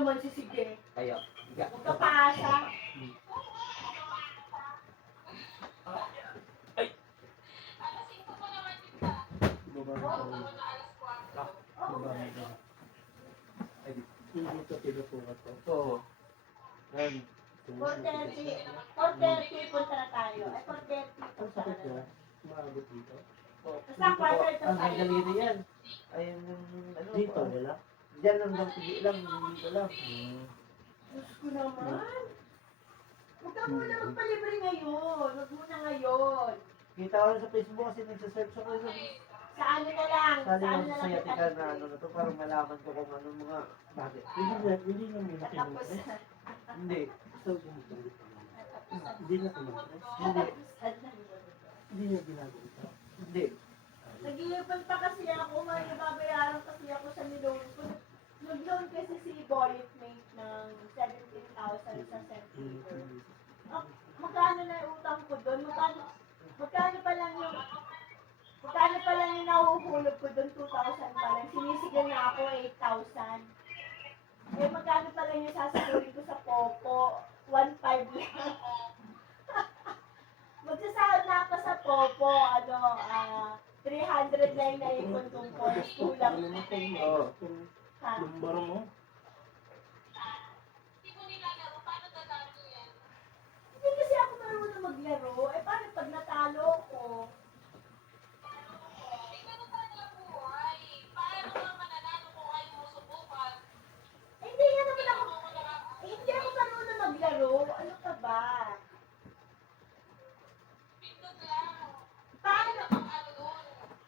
naman si Sige. Kayo. Huwag ka paasa. Hindi ko tinutukat ko. Oo. Yan. 4:30. 4:30 punta na tayo. Ay, 4:30 Ang punta sakit na. niya. Maabot dito. Basta quarter to Ang 5. daliri yan. Ayun yung ano. Dito, wala. Diyan lang lang, hindi lang, dito lang. Diyos ko naman. Huwag ka muna magpalibre ngayon. Huwag muna ngayon. Kita ko rin sa Facebook kasi nagsasearch ako yun. Sa ano na lang. Sa Sali ano lang na sa lang sayatikan kita na ano na to, parang malaman ko kung ano mga, bakit. Hindi na muna Tapos kinumpres. Hindi. So, hindi na kinumpres. Hindi. Hindi niya ginagawa. Hindi. Nag-iipon pa kasi ako. May nababayaran kasi ako sa nilone ko. Nag-loan kasi si Boyet Mate ng 17,000 sa St. Peter. Magkano na yung utang ko doon? Magkano pa lang yung nahuhulog ko doon? 2,000 pa lang. Sinisigil na ako 8,000. Eh, magkano pa lang yung sasagurin ko sa Popo? 1,500 lang. Magsasahod na ako sa Popo, 300 na yung naipon kong points. Kulang. Oo. Ha? Lumbar mo. Hindi kasi ako marunong maglaro. Eh, paano pag natalo ko? Eh, hindi nga naman ako, hindi ako marunong maglaro. Ano ka ba? Paano?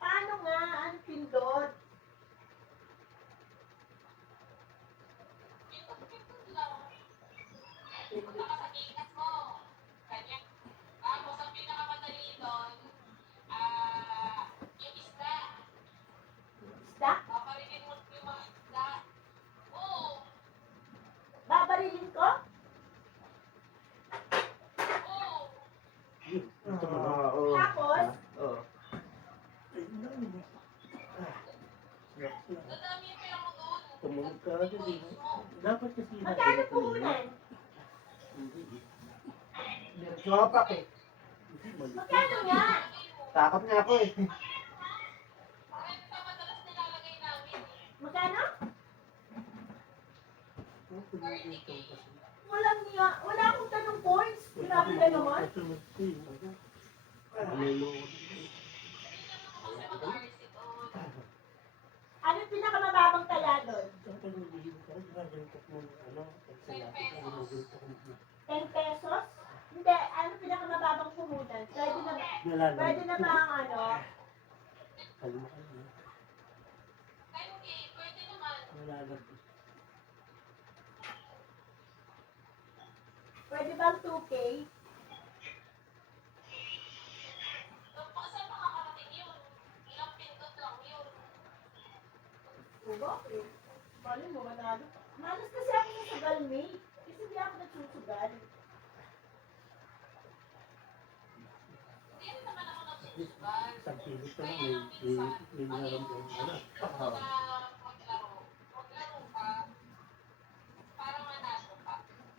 Paano nga? Ano pindot? Isda? Babarilin ko? Ito mo. Oo. Tapos? Oo. Tumunod ka agad eh. Dapat kasi Magkano puhunan? Nagsopak eh. Magkano nga? Takot nga ako eh. Magkano? Ito Walang niya. Wala akong tanong points. Grabe ka naman. Ano yung pinakamababang tala doon? 10 pesos? Hindi. Ano pinakamababang puhunan? Pwede na ba ang ano? Pwede bang 2K? Bakit? Mali mo, manalo. Malas kasi ako sa sugal, mate. Kasi hindi ako nagsusugal. Isang kilo pa lang may naramdaman ka na.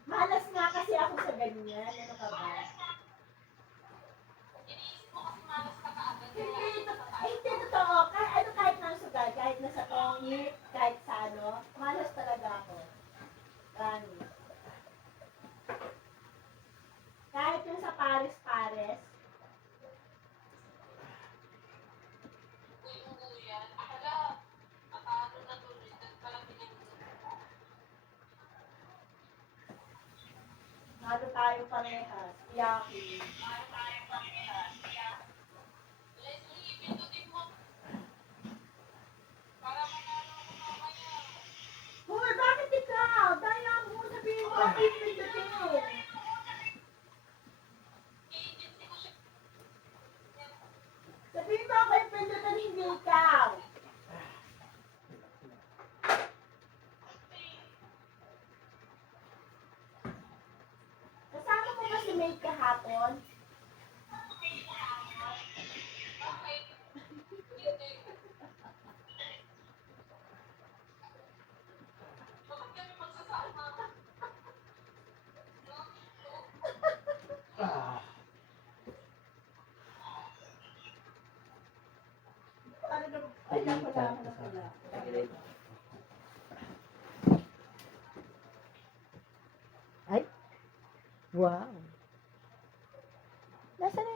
Malas nga kasi ako sa ganyan. Ano ka ba? Hindi totoo. Kahit nang sugal, kahit nasa tongit, kahit sa ano, malas talaga ako. Promise. Kahit yung sa Paris-Pares, halo tayo parehas. Yaki. Hoy, bakit ikaw? Daya mo, sabihin mo ako yung pindutin. Sabihin mo ako yung pindutin, hindi ikaw. Kasama mo ba si May kahapon? pala. Ay, wow. Nasaan na